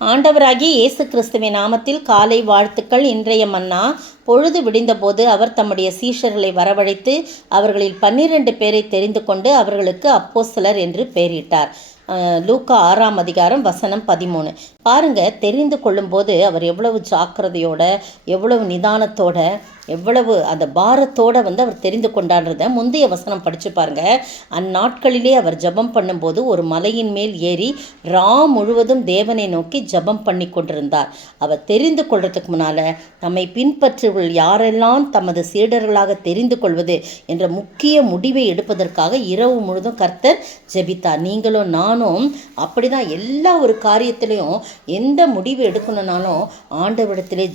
ஆண்டவராகிய இயேசு கிறிஸ்துவின் நாமத்தில் காலை வாழ்த்துக்கள். இன்றைய மன்னா. பொழுது விடிந்தபோது அவர் தம்முடைய சீஷர்களை வரவழைத்து அவர்களில் 12 பேரை தெரிந்து கொண்டு அவர்களுக்கு அப்போஸ்தலர் என்று பெயரிட்டார். லூக்கா 6ஆம் அதிகாரம் வசனம் 13. பாருங்க, தெரிந்து கொள்ளும்போது அவர் எவ்வளவு ஜாக்கிரதையோட, எவ்வளவு நிதானத்தோட, எவ்வளவு அந்த பாரத்தோடு அவர் தெரிந்து கொண்டான்றத முந்தைய வசனம் படித்து பாருங்க. அந்நாட்களிலே அவர் ஜபம் பண்ணும்போது ஒரு மலையின் மேல் ஏறி முழுவதும் தேவனை நோக்கி ஜபம் பண்ணி கொண்டிருந்தார். அவர் தெரிந்து கொள்றதுக்கு முன்னால் நம்மை பின்பற்றுகள் யாரெல்லாம் தமது சீடர்களாக தெரிந்து கொள்வது என்ற முக்கிய முடிவை எடுப்பதற்காக இரவு முழுதும் கர்த்தர் ஜெபித்தார். நீங்களும் நானும் அப்படிதான். எல்லா ஒரு காரியத்திலையும் எந்த முடிவு எடுக்கணும்னாலும் ஆண்டவரிடத்திலே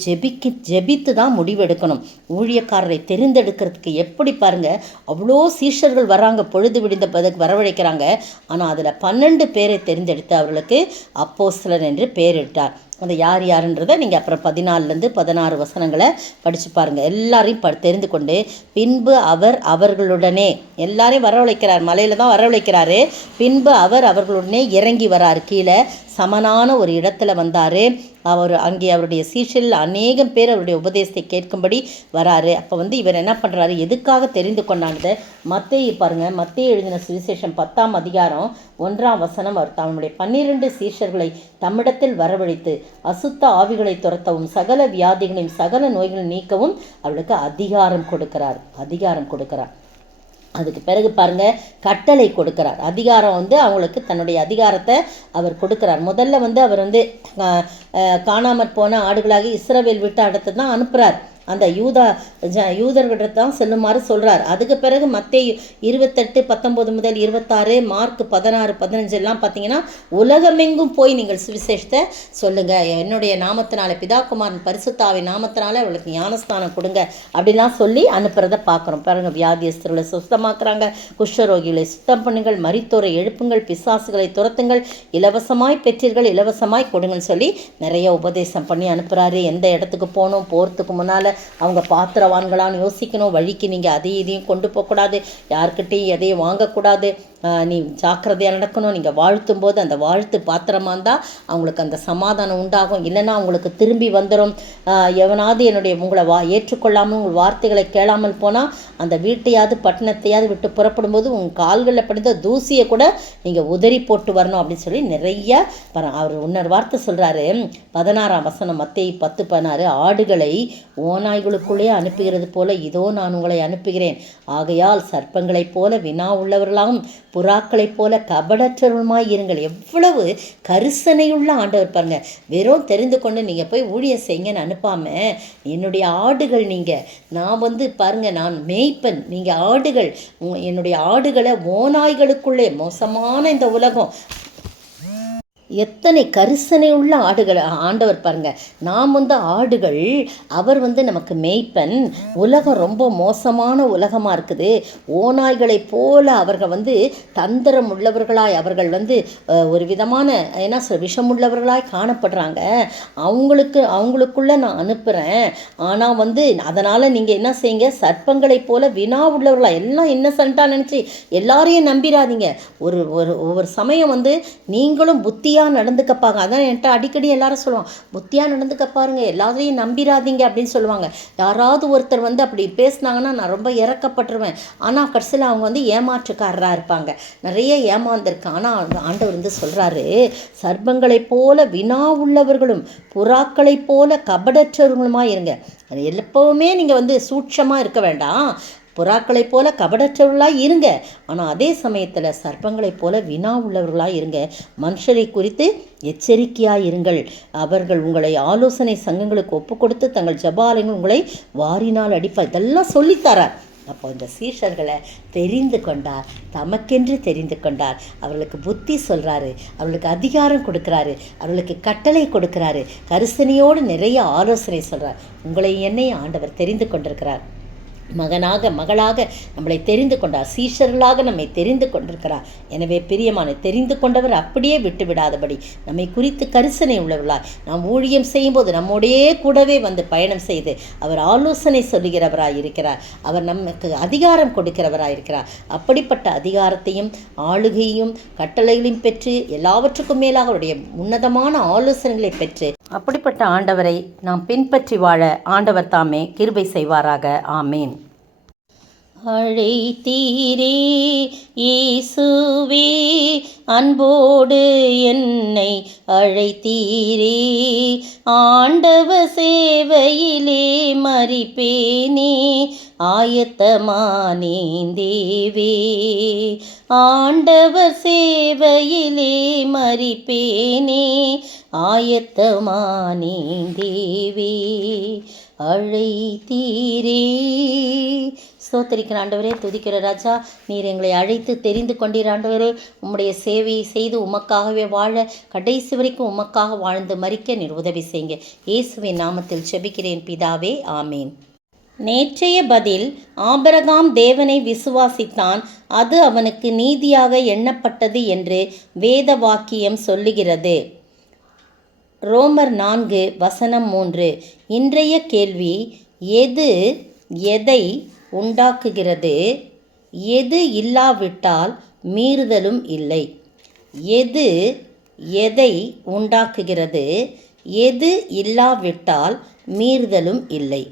ஜெபித்து தான் முடிவு எடுக்கணும். ஊழியக்காரரை தெரிந்தெடுக்கிறதுக்கு எப்படி பாருங்க, அவ்வளோ சீஷர்கள் வராங்க, பொழுது விடிந்த பதற்கு வரவழைக்கிறாங்க. ஆனால் அதில் 12 பேரை தெரிந்தெடுத்து அவர்களுக்கு அப்போஸ்தலர் என்று பெயரிட்டார். அந்த யார் யாருன்றதை நீங்கள் அப்புறம் 14 16 வசனங்களை படித்து பாருங்கள். எல்லாரையும் தெரிந்து கொண்டு பின்பு அவர் அவர்களுடனே எல்லாரையும் வரவழைக்கிறார். மலையில் தான் வரவழைக்கிறாரு. பின்பு அவர் அவர்களுடனே இறங்கி வரார். கீழே சமனான ஒரு இடத்துல வந்தார். அவர் அங்கே அவருடைய சீஷரில் அநேகம் பேர் அவருடைய உபதேசத்தை கேட்கும்படி வராரு. அப்போ இவர் என்ன பண்ணுறாரு, எதுக்காக தெரிந்து கொண்டானது மத்தேயு பாருங்கள். மத்தேயு எழுதின சுவிசேஷம் 10ஆம் அதிகாரம் 1ஆம் வசனம். அவர் தம்முடைய 12 சீஷர்களை தம்மிடத்தில் வரவழைத்து அசுத்த ஆவிகளை துரத்தவும் சகல வியாதிகளையும் சகல நோய்களை நீக்கவும் அவளுக்கு அதிகாரம் கொடுக்கிறார். அதுக்கு பிறகு பாருங்க, கட்டளை கொடுக்கிறார். அதிகாரம் அவங்களுக்கு தன்னுடைய அதிகாரத்தை அவர் கொடுக்கிறார். முதல்ல அவர் காணாமற் போன ஆடுகளாகி இஸ்ரவேல் விட்டு அடுத்து தான் அனுப்புகிறார். அந்த யூதர்கிட்ட தான் செல்லுமாறு சொல்கிறார். அதுக்கு பிறகு மத்தேயு 28 19 முதல் 26, மார்க் 16 15 எல்லாம் பார்த்தீங்கன்னா, உலகமெங்கும் போய் நீங்கள் சுவிசேஷத்தை சொல்லுங்கள், என்னுடைய நாமத்தினால பிதாகுமாரன் பரிசுத்தாவின் நாமத்தினால அவளுக்கு ஞானஸ்தானம் கொடுங்க அப்படிலாம் சொல்லி அனுப்புறதை பார்க்குறோம். பாருங்க, வியாதியஸ்தர்களை சுத்தமாக்குறாங்க, குஷ்டரோகிகளை சுத்தம் பண்ணுங்கள், மரித்தோரை எழுப்புங்கள், பிசாசுகளை துரத்துங்கள், இலவசமாய் பெற்றீர்கள் இலவசமாய் கொடுங்கன்னு சொல்லி நிறைய உபதேசம் பண்ணி அனுப்புகிறாரு. எந்த இடத்துக்கு போகணும், போகிறதுக்கு முன்னால் அவங்க பாத்திரவான்களான்னு யோசிக்கணும். வழிக்கு நீங்கள் அதையும் இதையும் கொண்டு போகக்கூடாது, யார்கிட்டையும் எதையும் வாங்கக்கூடாது, நீ ஜாக்கிரதையாக நடக்கணும். நீங்கள் வாழ்த்தும் போது அந்த வாழ்த்து பாத்திரமாக இருந்தால் அவங்களுக்கு அந்த சமாதானம் உண்டாகும். இல்லைன்னா அவங்களுக்கு திரும்பி வந்துடும். எவனாவது உங்களை ஏற்றுக்கொள்ளாமல் உங்கள் வார்த்தைகளை கேளாமல் போனால் அந்த வீட்டையாவது பட்டணத்தையாவது விட்டு புறப்படும் போது உங்கள் கால்களில் படித்த தூசியை கூட நீங்கள் உதறி போட்டு வரணும் அப்படின்னு சொல்லி நிறைய அவர் இன்னொரு வார்த்தை சொல்கிறாரு. 16ஆம் வசனம் மத்தேயு 10:16. ஆடுகளை ஓநாய்களுக்குள்ளே அனுப்புகிறது போல இதோ நான் உங்களை அனுப்புகிறேன். ஆகையால் சர்ப்பங்களைப் போல வினா உள்ளவர்களாகவும் புறாக்களைப் போல கபடற்றவருமாய் இருங்கள். எவ்வளவு கரிசனையுள்ள ஆண்டவர் பாருங்க. வெறும் தெரிந்து கொண்டு நீங்கள் போய் ஊழியம் செய்யுங்கன்னு அனுப்பாமல், என்னுடைய ஆடுகள் நீங்கள், நான் பாருங்க, நான் மேய்ப்பன், நீங்கள் ஆடுகள், என்னுடைய ஆடுகளை ஓநாய்களுக்குள்ளே, மோசமான இந்த உலகம் எத்தனை கரிசனை உள்ள ஆடுகள் ஆண்டவர் பாருங்க. நாம் ஆடுகள், அவர் நமக்கு மேய்ப்பன். உலகம் ரொம்ப மோசமான உலகமாக இருக்குது. ஓநாய்களைப் போல அவர்கள் தந்திரம் உள்ளவர்களாய், அவர்கள் ஒரு விதமான விஷமுள்ளவர்களாய் காணப்படுறாங்க. அவங்களுக்குள்ள நான் அனுப்புகிறேன். ஆனால் அதனால் நீங்கள் என்ன செய்யுங்க, சர்ப்பங்களைப் போல வினா உள்ளவர்களாய், எல்லாம் இன்னசென்ட்டாக நினச்சி எல்லாரையும் நம்பிடாதீங்க. ஒவ்வொரு சமயம் நீங்களும் புத்தியாக நடந்துக்கப்பாங்க. அதான் என்கிட்ட அடிக்கடி எல்லாரும் சொல்லுவாங்க, புத்தியாக நடந்துக்க பாருங்க, எல்லாரையும் நம்பிடாதீங்க அப்படின்னு சொல்லுவாங்க. யாராவது ஒருத்தர் அப்படி பேசினாங்கன்னா நான் ரொம்ப இறக்கப்பட்டுருவேன். ஆனால் கடைசியில் அவங்க ஏமாற்றுக்காரராக இருப்பாங்க. நிறைய ஏமாந்திருக்கு. ஆனால் ஆண்டவர் சொல்கிறாரு, சர்ப்பங்களைப் போல வினா உள்ளவர்களும் புறாக்களைப் போல கபடற்றவர்களுமாக இருங்க. எப்பவுமே நீங்கள் சூட்சமாக இருக்க வேண்டாம். புறாக்களைப் போல கபடற்றவர்களாக இருங்க. ஆனால் அதே சமயத்தில் சர்ப்பங்களைப் போல வினா உள்ளவர்களாக இருங்க. மனுஷரை குறித்து எச்சரிக்கையாக இருங்கள். அவர்கள் உங்களை ஆலோசனை சங்கங்களுக்கு ஒப்பு கொடுத்து தங்கள் ஜபாலயங்கள் உங்களை வாரினால் அடிப்பார். இதெல்லாம் சொல்லித்தரார். அப்போ இந்த சீஷர்களை தெரிந்து கொண்டார், தமக்கென்று தெரிந்து கொண்டார். அவர்களுக்கு புத்தி சொல்கிறாரு, அவர்களுக்கு அதிகாரம் கொடுக்குறாரு, அவர்களுக்கு கட்டளை கொடுக்குறாரு, கரிசனையோடு நிறைய ஆலோசனை சொல்கிறார். உங்களை என்னை ஆண்டவர் தெரிந்து கொண்டிருக்கிறார். மகனாக மகளாக நம்மளை தெரிந்து கொண்டார், சீஷர்களாக நம்மை தெரிந்து கொண்டிருக்கிறார். எனவே பிரியமான தெரிந்து கொண்டவர் அப்படியே விட்டு விடாதபடி நம்மை குறித்து கரிசனை உள்ளவர்களாய் நாம் ஊழியம் செய்யும்போது நம்முடையே கூடவே வந்து பயணம் செய்து அவர் ஆலோசனை சொல்லுகிறவராய் இருக்கிறார். அவர் நமக்கு அதிகாரம் கொடுக்கிறவராய் இருக்கிறார். அப்படிப்பட்ட அதிகாரத்தையும் ஆளுகையும் கட்டளைகளையும் பெற்று எல்லாவற்றுக்கும் மேலாக அவருடைய உன்னதமான ஆலோசனைகளை பெற்று அப்படிப்பட்ட ஆண்டவரை நாம் பின்பற்றி வாழ ஆண்டவர் தாமே கிருபை செய்வாராக. ஆமேன். அழைத்தீரே இயேசுவே, அன்போடு என்னை அழைத்தீரே, ஆண்டவ சேவையிலே மரிப்பேனே, ஆயத்தமானேன் தேவே, ஆண்டவர் சேவையிலே மரிப்பேனே, ஆயத்தமானேன் தேவே, அழைத்தீரே. ஸ்தோத்திரிக்கிற ஆண்டவரே, துதிக்கிற ராஜா, நீர் எங்களை அழைத்து தெரிந்து கொண்டீர் ஆண்டவரே. உம்முடைய சேவையை செய்து உமக்காகவே வாழ, கடைசி வரைக்கும் உமக்காக வாழ்ந்து மரிக்க நீர் உதவி செய்யுங்க. இயேசுவின் நாமத்தில் செபிக்கிறேன் பிதாவே, ஆமேன். நேற்றைய பதில், ஆபிரகாம் தேவனை விசுவாசித்தான், அது அவனுக்கு நீதியாக எண்ணப்பட்டது என்று வேத வாக்கியம் சொல்லுகிறது. ரோமர் 4:3. இன்றைய கேள்வி, எது எதை உண்டாக்குகிறது? எது இல்லாவிட்டால் மீறுதலும் இல்லை. எது எதை உண்டாக்குகிறது? எது இல்லாவிட்டால் மீறுதலும் இல்லை.